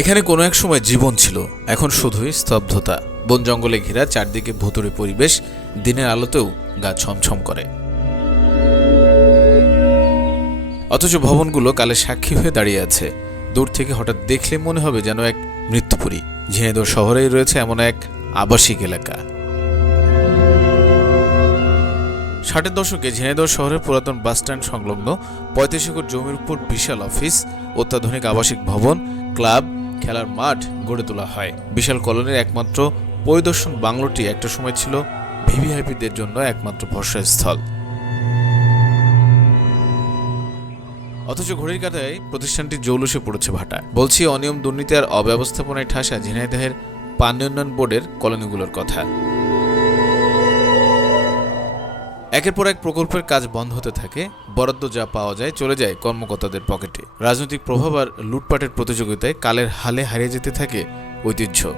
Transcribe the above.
এখানে কোনো এক সময় জীবন ছিল, এখন শুধুই স্তব্ধতা। বন জঙ্গলে ঘেরা চারদিকে ভুতুরে পরিবেশ, দিনের আলোতেও গা ছমছম করে। অথচ ভবনগুলো কালে সাক্ষী হয়ে দাঁড়িয়ে আছে। দূর থেকে হঠাৎ দেখলে মনে হবে যেন এক মৃত্যুপুরী। ঝিনাইদহ শহরেই রয়েছে এমন এক আবাসিক এলাকা। ষাটের দশকে ঝিনাইদহ শহরের পুরাতন বাসস্ট্যান্ড সংলগ্ন পঁয়ত্রিশ একর জমির উপর বিশাল অফিস, অত্যাধুনিক আবাসিক ভবন, ক্লাব খেলার মাঠ গড়ে তোলা হয়। বিশাল কলোনির একমাত্র পরিদর্শন বাংলোটি একটা সময় ছিল ভিভিআইপিদের জন্য একমাত্র ভরসাস্থল। অথচ ঘড়ির কাটায় প্রতিষ্ঠানটি জৌলুসে পড়েছে ভাটা। বলছি অনিয়ম দুর্নীতি আর অব্যবস্থাপনায় ঠাসা ঝিনাইদহের পানি উন্নয়ন বোর্ডের কলোনিগুলোর কথা। একের পর এক প্রকল্পের কাজ বন্ধ হতে থাকে, বরাদ্দ যা পাওয়া যায় চলে যায় কর্মকর্তাদের পকেটে। রাজনৈতিক প্রভাব আর লুটপাটের প্রতিযোগিতায় কালের হালে হারিয়ে যেতে থাকে ঐতিহ্য।